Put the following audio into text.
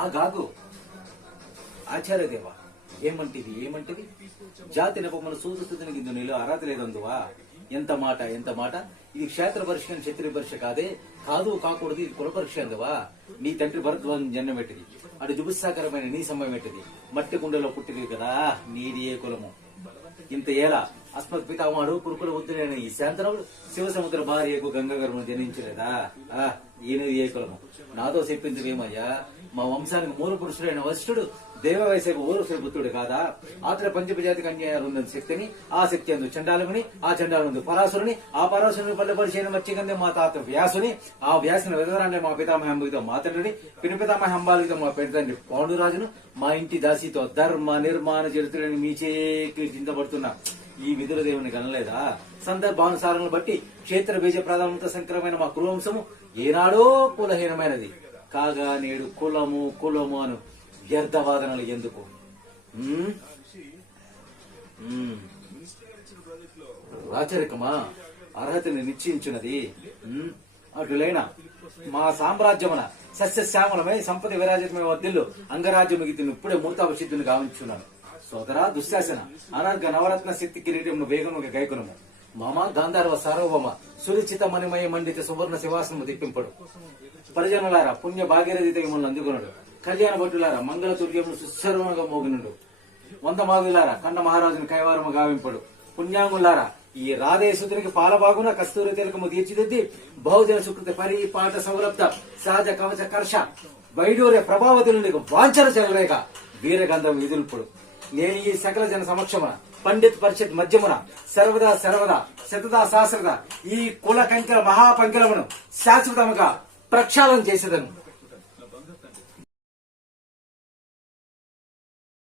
ఆ గాగు ఆచార్యదేవ ఏమంటిది జాతి నెపమన సూదుస్తున్న గిందు నీళ్ళు అర్హత లేదందువా. ఎంత మాట ఇది క్షేత్ర పరీక్ష క్షత్రియ పరీక్ష కాదు కాకూడదు. ఇది కుల పరీక్ష అందువా. నీ తండ్రి భరద్వాజం జన్మ పెట్టింది, అటు జుగుత్సాకరమైన నీ సమయం పెట్టింది. మట్టి కుండలో పుట్టింది కదా, నీది ఏ కులము. ఇంత ఏలా అస్మత్ పితామహుడు కురుకుల ఉత్తరైన ఈ శాంతనవుడు శివసముద్ర భార్యకు గంగాగర్భను జనించలేదా. ఈయనది ఏ కులము. నాతో చెప్పింది ఏమయ్యా, మా వంశానికి మూల పురుషుడైన వశిష్ఠుడు దేవవైశకు ఊరుసుల పుత్రుడు కాదా. ఆత్ర పంచపజాతి కన్యారున్న శక్తిని, ఆ శక్తి అందు చండాలుని, ఆ చండాలందు పరాసురుని, ఆ పరాసురుని పల్లెపరిచిన మత్స్యగంధే మా తాత వ్యాసుని, ఆ వ్యాసుని వెదరాన్ని మా పితామహ అంబితో మా తండ్రిని, పితామహ అంబాలితో మా పెద్దతండ్రి పాండురాజును, మా ఇంటి దాసితో ధర్మ నిర్మాణ చరిత్రని మీచేకి చింతపడుతున్నా ఈ విధుల దేవుని కనలేదా. సందర్భానుసారాలను బట్టి క్షేత్ర బీజ ప్రాధాన్యత సంక్రమైన మా కులవంశము ఏనాడో కులహీనమైనది కాగా నేడు కులము అను వ్యర్థవాదనలు ఎందుకు. రాచరికమా అర్హతని నిశ్చయించినది. అటులైన మా సామ్రాజ్యమున సస్యశ్యామలమై సంపద విరాజితమై వద్దిల్లు అంగరాజ్యము గీతిని ఇప్పుడే మూర్తావసిద్ధుని గావించున్నాను. సోదరా దుశ్శాసన అనర్గ నవరత్న శక్తి కిరీటమును వేగముగా గైకునము. మామ గాంధార్వ సార్వభౌమ సురిచిత మణిమయ మండిత సువర్ణ శివాసనము తెప్పింపడు. పరిజనులారా పుణ్య భాగీరథి మిమ్మల్ని అందుకున్నాడు. కళ్యాణ భట్టులారా మంగళ తుర్యమును సుస్వరముగా మోగినుడు. 100 మాగులారా కన్న మహారాజుని కైవారము గావింపడు. పుణ్యాంగులారా ఈ రాధేశుతునికి పాలబాగున కస్తూరి తిలకము తీర్చిదిద్ది బహుజన సుకృతి పరిపాట సౌలబ్ధ సహజ కవచ కర్ష వైడూర్య ప్రభావతులకు వాంఛన చెలరేక వీరగంధం విదుల్పుడు. నేను ఈ సకల జన సమక్షమున పండిత్ పరిషత్ మధ్యమున సర్వదా శతదా సహస్రద ఈ కుల కంకెల మహాపంకెలమును శాశ్వతముగా ప్రక్షాళన చేసేదను.